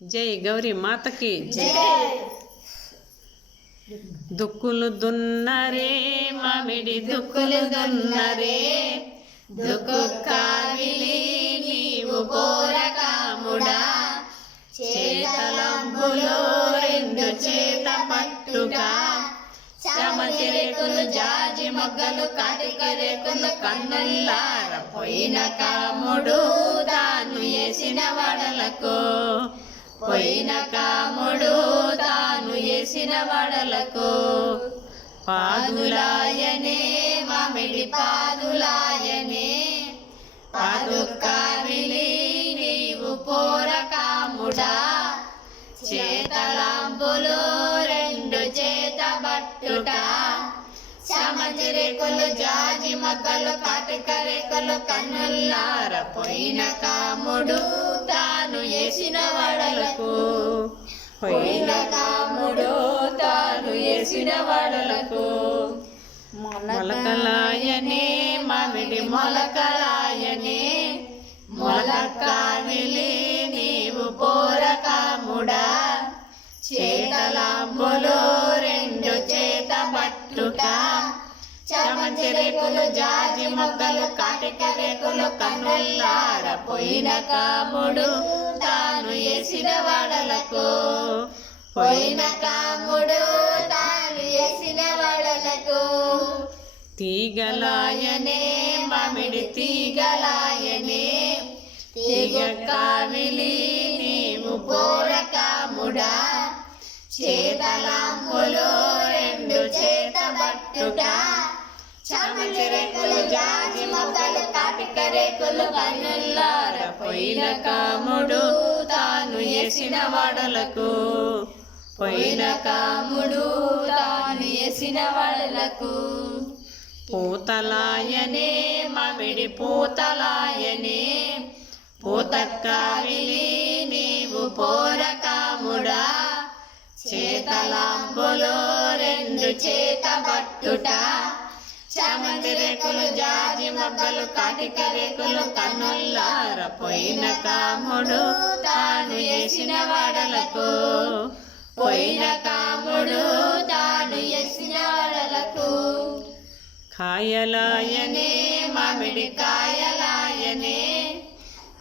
జై గౌరీ మాతకి జై. దుక్కులు దున్నరే మామిడి దుక్కులు దున్నరే, దుక్కు కావిలి నీవు కోరకాముడా, చేతలంబులో రెండు చేత పట్టుగా, చామంతిరేకులు జాజి మొగ్గలు కాటిక రేకులు కన్నుల్లార పోయిన కాముడు తాను వేసిన వడలకు, పోయిన కాముడు తాను వేసిన వడలకు. పాదులాయనే మామిడి పాదులాయనే, పాదు కావిలి నీవు పోరకాముడా, చేతలాంబులు రెండు చేత బట్టుట, చామంతి రేకులు జాజి మొగ్గలు కాటిక రేకులు కన్నుల్లార పోయిన కాముడు తాను వేసిన వడలకు, పోయిన కాముడు తాను వేసిన వడలకు. మొలకలాయనే మామిడి మొలకలాయనే, మొలకావిలి నీవు పోరకాముడా, చేతలాంబులు రెండు చేత బట్టుట, చామంతి రేకులు జాజి మొగ్గలు కాటిక రేకులు కన్నుల్లార పోయిన కాముడు తాను వేసిన వడలకు, పోయిన కాముడు తాను వేసిన వడలకు. తీగలాయనే మామిడి తీగలాయనే, తీగ కావిలి నీవు పోరకాముడా, చేతలాంబులు రెండు చేత బట్టుట, చామంతి రేకులు జాజి మొగ్గలు కాటిక రేకులు కన్నుల్లార పోయిన కాముడు తాను వేసిన వడలకు, పోయిన కాముడు తాను వేసిన వడలకు. పూతలాయనే మామిడి పూతలాయనే, పూతకావిలి నీవు పోరకాముడా, చేతలాంబులు రెండు చేత బట్టుట, చామంతి రేకులు జాజి మొగ్గలు కాటిక రేకులు కన్నుల్లార పోయిన కాముడు తాను వేసిన వడలకు, పోయిన కాముడు తాను వేసిన వడలకు. కాయలాయనే మామిడి కాయలాయనే,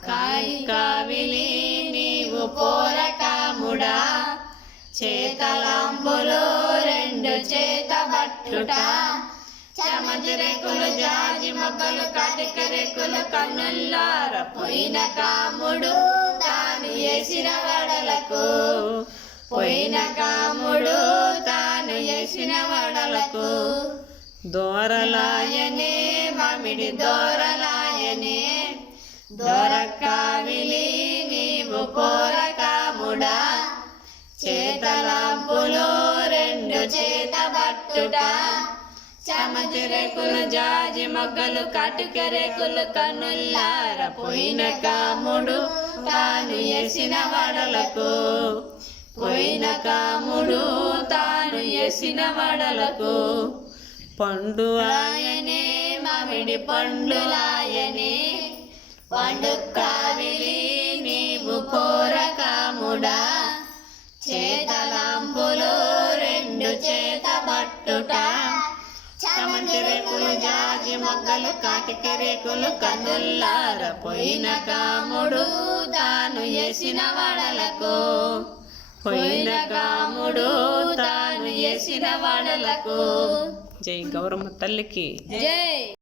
కాయ కావిలి నీవు పోరకాముడా, చేతలాంబులు రెండు చేత బట్టుట, చామంతి రేకులు జాజి మొగ్గలు కాటిక రేకులు కన్నుల్లార పోయిన కాముడు తాను వేసిన వడలకు, పోయిన కాముడు తాను వేసిన వడలకు. దోరలాయనే మామిడి దోరలాయనే, దోరకావిలి నీవు పోరకాముడా, చేతలాంబులు రెండు చేత బట్టుట, చామంతి రేకులు జాజి మొగ్గలు కాటిక రేకులు కన్నుల్లార పోయిన కాముడు తాను వేసిన వడలకు, పోయిన కాముడు తాను వేసిన వడలకు. పండు ఆయనే మామిడి పండులాయనే, పండు కావిలి నీవు పోరకాముడా, చేతలాంబులు రెండు చేత బట్టుట, చామంతి రేకులు జాజి మొగ్గలు కాటిక రేకులు కన్నుల్లార పోయిన కాముడు తాను వేసిన వడలకు, పోయిన కాముడు తాను వేసిన వడలకు. జై గౌరమ్మ తల్లికి జై.